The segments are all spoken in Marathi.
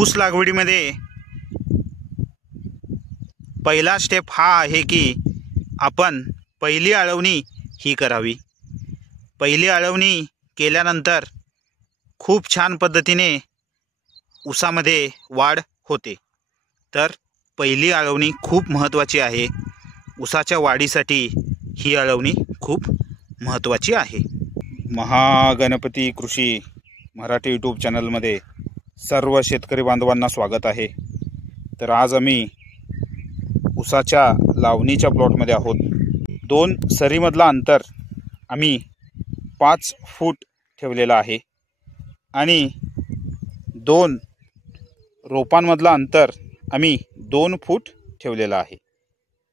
ऊस लागवडीमध्ये पहिला स्टेप हा आहे की आपण पहिली आळवणी ही करावी। पहिली आळवणी केल्यानंतर खूप छान पद्धतीने ऊसामध्ये वाढ होते। तर पहिली आळवणी खूप महत्त्वाची आहे। ऊसाच्या वाढीसाठी ही आळवणी खूप महत्त्वाची आहे। महागणपती कृषी मराठी यूट्यूब चॅनलमध्ये सर्व शेतकरी बांधवांना स्वागत आहे। तर आज आम्ही ऊसाच्या लावणीच्या प्लॉटमध्ये आहोत। 2 सरीमधला अंतर आम्ही 5 फूट ठेवलेला आहे आणि 2 रोपांमधला अंतर आम्ही 2 फूट ठेवलेला आहे।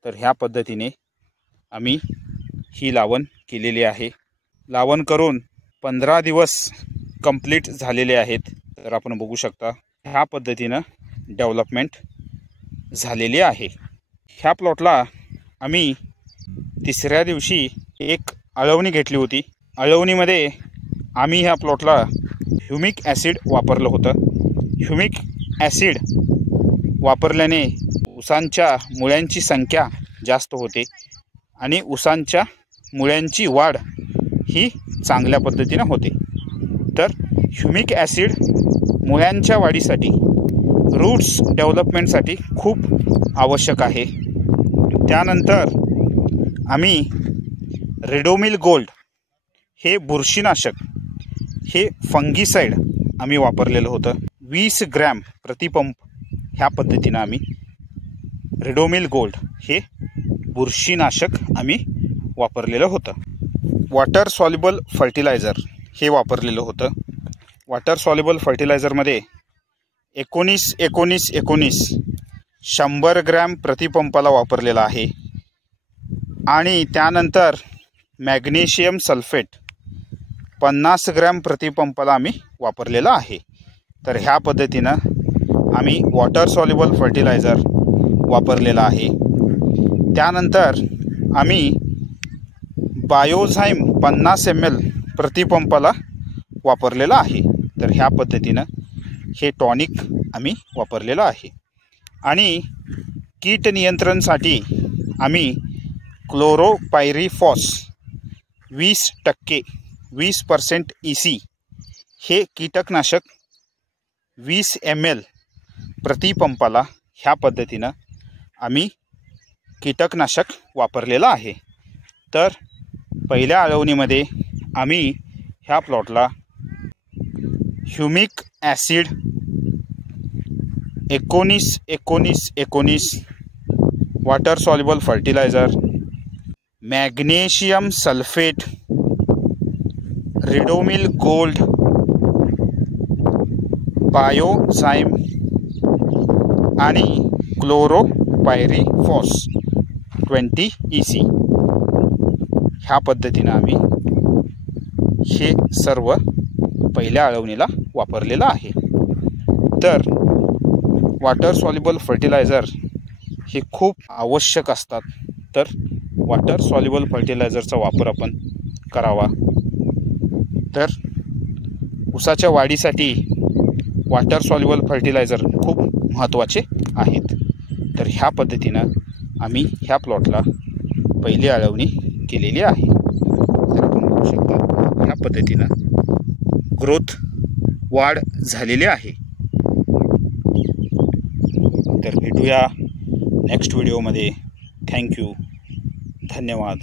तर ह्या पद्धतीने आम्ही ही लावण केलेली आहे। लावण करून 15 दिवस कंप्लीट झालेले आहेत। तर आपण बघू शकता ह्या पद्धतीने डेव्हलपमेंट झालेली आहे। ह्या प्लॉटला आम्ही तिसऱ्या दिवशी एक आळवणी घेतली होती। आळवणीमध्ये आम्ही ह्या प्लॉटला ह्युमिक ॲसिड वापरलं होतं। ह्युमिक ॲसिड वापरल्याने ऊसांच्या मुळ्यांची संख्या जास्त होते आणि ऊसांच्या मुळ्यांची वाढ ही चांगल्या पद्धतीने होते। तर ह्युमिक ॲसिड मुळ्यांच्या वाढीसाठी, रूट्स डेव्हलपमेंटसाठी खूप आवश्यक आहे। त्यानंतर आम्ही रेडोमिल गोल्ड हे बुरशीनाशक, हे फंगीसाइड आम्ही वापरलेलं होतं। 20 ग्रॅम प्रतिपंप ह्या पद्धतीने आम्ही रेडोमिल गोल्ड हे बुरशीनाशक आम्ही वापरलेलं होतं। वॉटर सॉल्युबल फर्टिलायझर हे वापरलेलं होतं। वॉटर सॉल्युबल फर्टिलायझरमध्ये 19-19-19 100 ग्रॅम प्रतिपंपाला वापरलेला आहे आणि त्यानंतर मॅग्नेशियम सल्फेट 50 ग्रॅम प्रतिपंपाला आम्ही वापरलेला आहे। तर ह्या पद्धतीनं आम्ही वॉटर सॉल्युबल फर्टिलायझर वापरलेला आहे। त्यानंतर आम्ही बायोझाइम 50 ml प्रतिपंपाला वापरलेला आहे। तर ह्या पद्धतीनं हे टॉनिक आम्ही वापरलेलं आहे। आणि कीट नियंत्रणसाठी आम्ही क्लोरोपायरीफॉस 20% 20% EC हे कीटकनाशक 20 ml प्रतिपंपाला ह्या पद्धतीनं आम्ही कीटकनाशक वापरलेलं आहे। तर पहिल्या आळवणीमध्ये आम्ही ह्या प्लॉटला humic acid 19-19-19 water soluble fertiliser, magnesium sulphate, Ridomil gold, Biozyme आणि क्लोरोपायरीफॉस 20 EC ह्या पद्धतीने आम्ही हे सर्व पहिल्या आळवणीला वापरलेलं आहे। तर वॉटर सॉल्युबल फर्टिलायझर हे खूप आवश्यक असतात। तर वॉटर सॉल्युबल फर्टिलायझरचा वापर आपण करावा। तर ऊसाच्या वाढीसाठी वॉटर सॉल्युबल फर्टिलायझर खूप महत्त्वाचे आहेत। तर ह्या पद्धतीनं आम्ही ह्या प्लॉटला पहिली आळवणी केलेली आहे। तर आपण बघू शकता ह्या पद्धतीनं ग्रोथ वाढ झालेली आहे। तर भेटूया नेक्स्ट व्हिडिओमध्ये। थँक्यू, धन्यवाद।